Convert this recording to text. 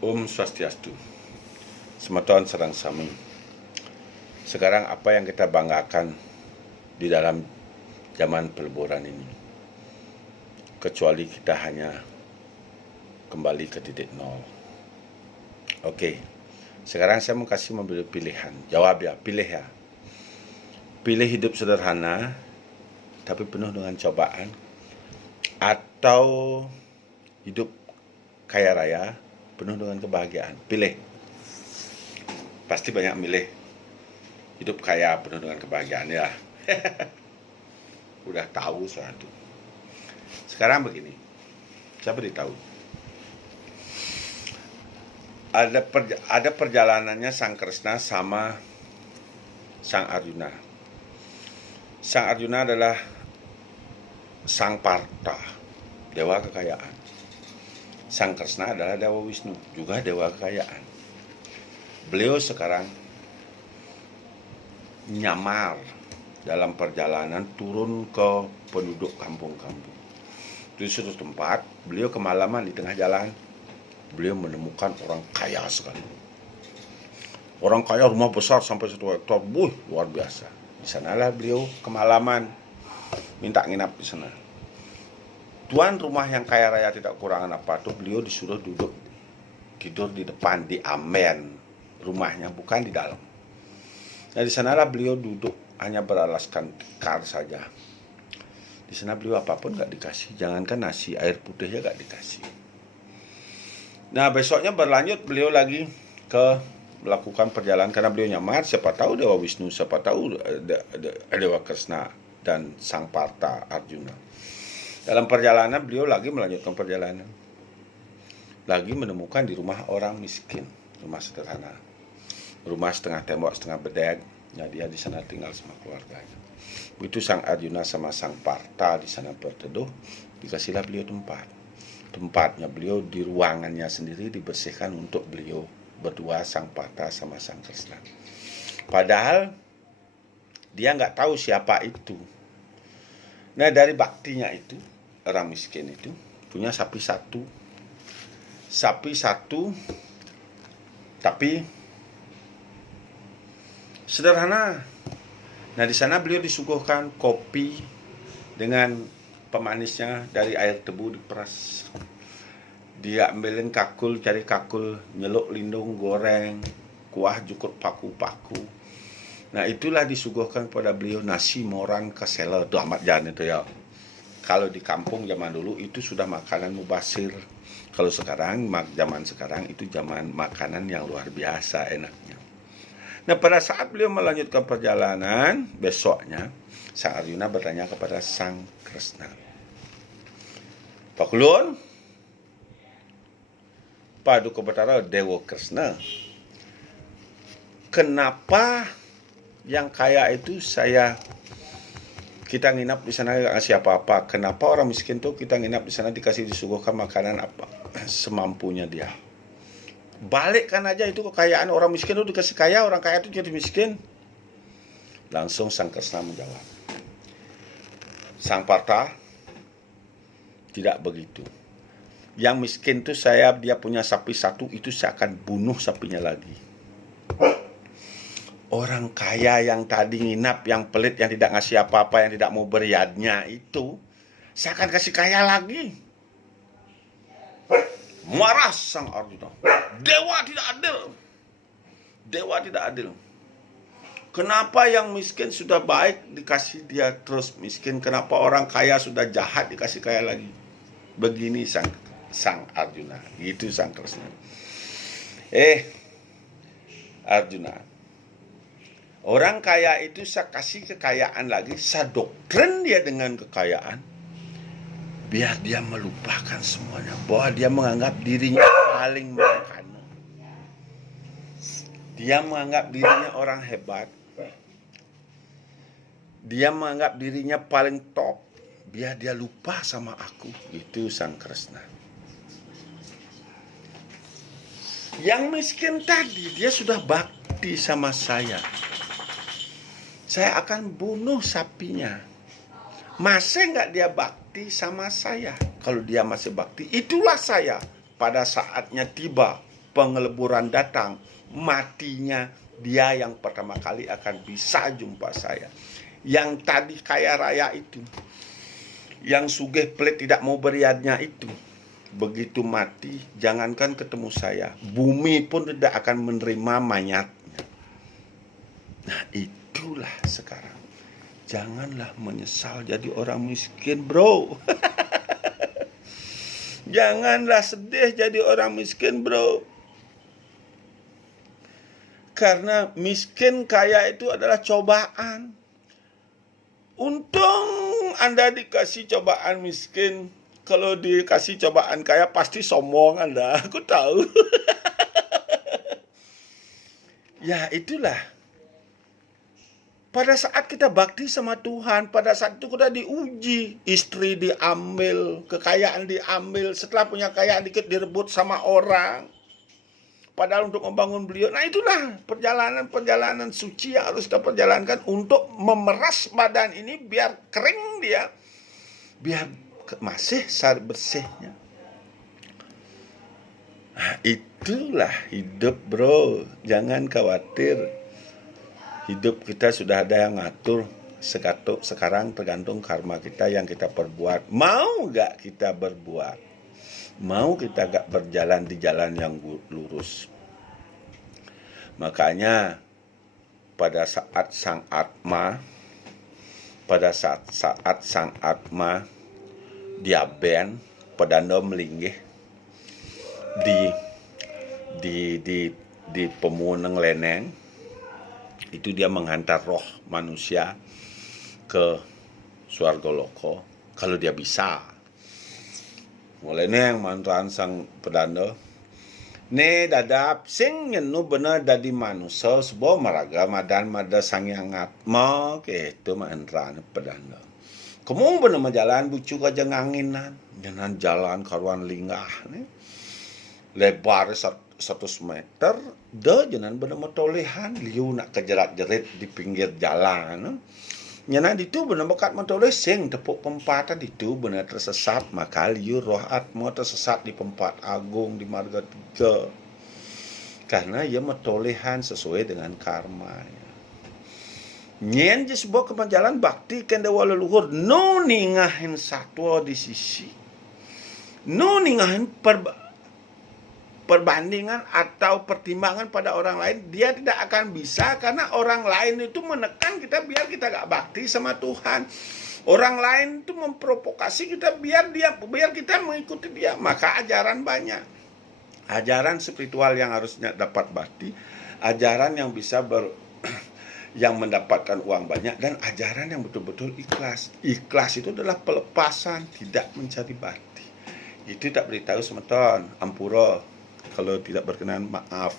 Om Swastiastu. Semeton sareng sami. Sekarang apa yang kita banggakan di dalam zaman peleburan ini? Kecuali kita hanya kembali ke titik nol. Oke. Sekarang saya mau kasih memberi pilihan. Jawab ya, pilih ya. Pilih hidup sederhana tapi penuh dengan cobaan, atau hidup kaya raya penuh dengan kebahagiaan. Pilih. Pasti banyak milih hidup kaya penuh dengan kebahagiaan ya. Udah tahu satu. Sekarang begini, saya beritahu. Ada perjalanannya Sang Kresna sama Sang Arjuna. Sang Arjuna adalah Sang Partha, dewa kekayaan. Sang Kresna adalah Dewa Wisnu, juga dewa kekayaan. Beliau sekarang nyamar dalam perjalanan turun ke penduduk kampung-kampung. Di suatu tempat, beliau kemalaman di tengah jalan. Beliau menemukan orang kaya sekali. Orang kaya, rumah besar sampai 1 hektar, luar biasa. Di sanalah beliau kemalaman, minta nginap di sana. Tuan rumah yang kaya raya tidak kekurangan apa tuh, beliau disuruh duduk tidur di depan, di amen rumahnya, bukan di dalam. Nah di sanalah beliau duduk, hanya beralaskan tikar saja. Di sana beliau apapun gak dikasih, jangankan nasi, air putihnya gak dikasih. Nah besoknya berlanjut beliau lagi ke melakukan perjalanan, karena beliau nyamar, siapa tahu Dewa Wisnu, siapa tahu Dewa Kresna dan Sang Partha Arjuna. Dalam perjalanan beliau lagi melanjutkan perjalanan, lagi menemukan di rumah orang miskin, rumah sederhana, rumah setengah tembok setengah bedek. Nah dia di sana tinggal sama keluarganya. Begitu Sang Arjuna sama Sang Partha di sana berteduh, dikasihlah beliau tempatnya beliau di ruangannya sendiri, dibersihkan untuk beliau berdua, Sang Partha sama Sang Kresna. Padahal dia nggak tahu siapa itu. Nah dari baktinya itu, orang miskin itu punya sapi satu, tapi sederhana. Nah di sana beliau disuguhkan kopi dengan pemanisnya dari air tebu diperas. Dia ambilin kakul, cari kakul, nyeluk lindung, goreng, kuah jukut paku-paku. Nah itulah disuguhkan kepada beliau nasi moran kesela. Itu amat jangan itu ya. Kalau di kampung zaman dulu itu sudah makanan mubasir. Kalau sekarang, zaman sekarang itu zaman makanan yang luar biasa enaknya. Nah pada saat beliau melanjutkan perjalanan, besoknya Sang Arjuna bertanya kepada Sang Kresna, Pak Kulun, Paduka Batara Dewa Kresna, kenapa yang kaya itu kita nginap di sana gak ngasih apa-apa? Kenapa orang miskin tuh kita nginap di sana disuguhkan makanan apa semampunya dia? Balikkan aja itu kekayaan, orang miskin itu dikasih kaya, orang kaya itu jadi miskin. Langsung Sang Kresna menjawab, Sang Partha, tidak begitu. Yang miskin itu dia punya sapi satu, itu saya akan bunuh sapinya lagi. Orang kaya yang tadi nginap, yang pelit, yang tidak ngasih apa-apa, yang tidak mau beriadnya itu, saya akan kasih kaya lagi. Marah Sang Arjuna, dewa tidak adil. Dewa tidak adil. Kenapa yang miskin sudah baik dikasih dia terus miskin? Kenapa orang kaya sudah jahat dikasih kaya lagi? Begini Sang Arjuna, gitu Sang Kresna. Arjuna, orang kaya itu saya kasih kekayaan lagi, saya doktrin dia dengan kekayaan, biar dia melupakan semuanya, bahwa dia menganggap dirinya paling makanan. Dia menganggap dirinya orang hebat. Dia menganggap dirinya paling top, biar dia lupa sama aku. Itu Sang Kresna. Yang miskin tadi, dia sudah bakti sama saya. Saya akan bunuh sapinya. Masih nggak dia bakti sama saya? Kalau dia masih bakti, itulah saya. Pada saatnya tiba, pengeleburan datang, matinya dia yang pertama kali akan bisa jumpa saya. Yang tadi kaya raya itu, yang sugih pelit tidak mau beriadnya itu, begitu mati, jangankan ketemu saya, bumi pun tidak akan menerima mayatnya. Nah, itulah sekarang. Janganlah menyesal jadi orang miskin, bro. Janganlah sedih jadi orang miskin, bro. Karena miskin kaya itu adalah cobaan. Untung Anda dikasih cobaan miskin. Kalau dikasih cobaan kaya pasti sombong Anda. Aku tahu. Ya itulah. Pada saat kita bakti sama Tuhan, pada saat itu kita diuji. Istri diambil, kekayaan diambil, setelah punya kekayaan dikit direbut sama orang. Padahal untuk membangun beliau. Nah itulah perjalanan suci yang harus kita perjalankan untuk memeras badan ini biar kering dia. Biar masih bersihnya. Nah, itulah hidup, bro. Jangan khawatir. Hidup kita sudah ada yang ngatur. Sekarang tergantung karma kita yang kita perbuat. Mau gak kita berbuat? Mau kita gak berjalan di jalan yang lurus? Makanya pada saat sang Atma dia ben pedanda melinggih di pemuneng leneng, itu dia menghantar roh manusia ke swarga loko kalau dia bisa. Mulai yang mantuan sang pedanda ne dadap sing nyenu bener dadi manusia sebuah maraga madan mada sang yang atma gitu maendran pedanda. Kamu bener majalan bucu aja nganginan, jangan jalan karuan linggah nih. Lebar 100 meter, jangan bener metolehan, liu nak kejerat-jerit di pinggir jalan. Nyanan itu bener bekat mentoleh sing tepuk pempatan itu bener tersesat, maka liu roh atma tersesat di pempat agung di marga 3. Karena ia metolehan sesuai dengan karmanya. Nyen je sebuah kepanjalan bakti kendawa leluhur, no ningahin satwa di sisi. No ningahin perbandingan atau pertimbangan pada orang lain, dia tidak akan bisa karena orang lain itu menekan kita biar kita gak bakti sama Tuhan. Orang lain itu memprovokasi kita biar kita mengikuti dia. Maka ajaran banyak. Ajaran spiritual yang harusnya dapat bakti, ajaran yang bisa yang mendapatkan uang banyak, dan ajaran yang betul-betul ikhlas. Ikhlas itu adalah pelepasan, tidak mencari bakti. Itu tak beritahu semeton, ampura. Kalau tidak berkenan, maaf.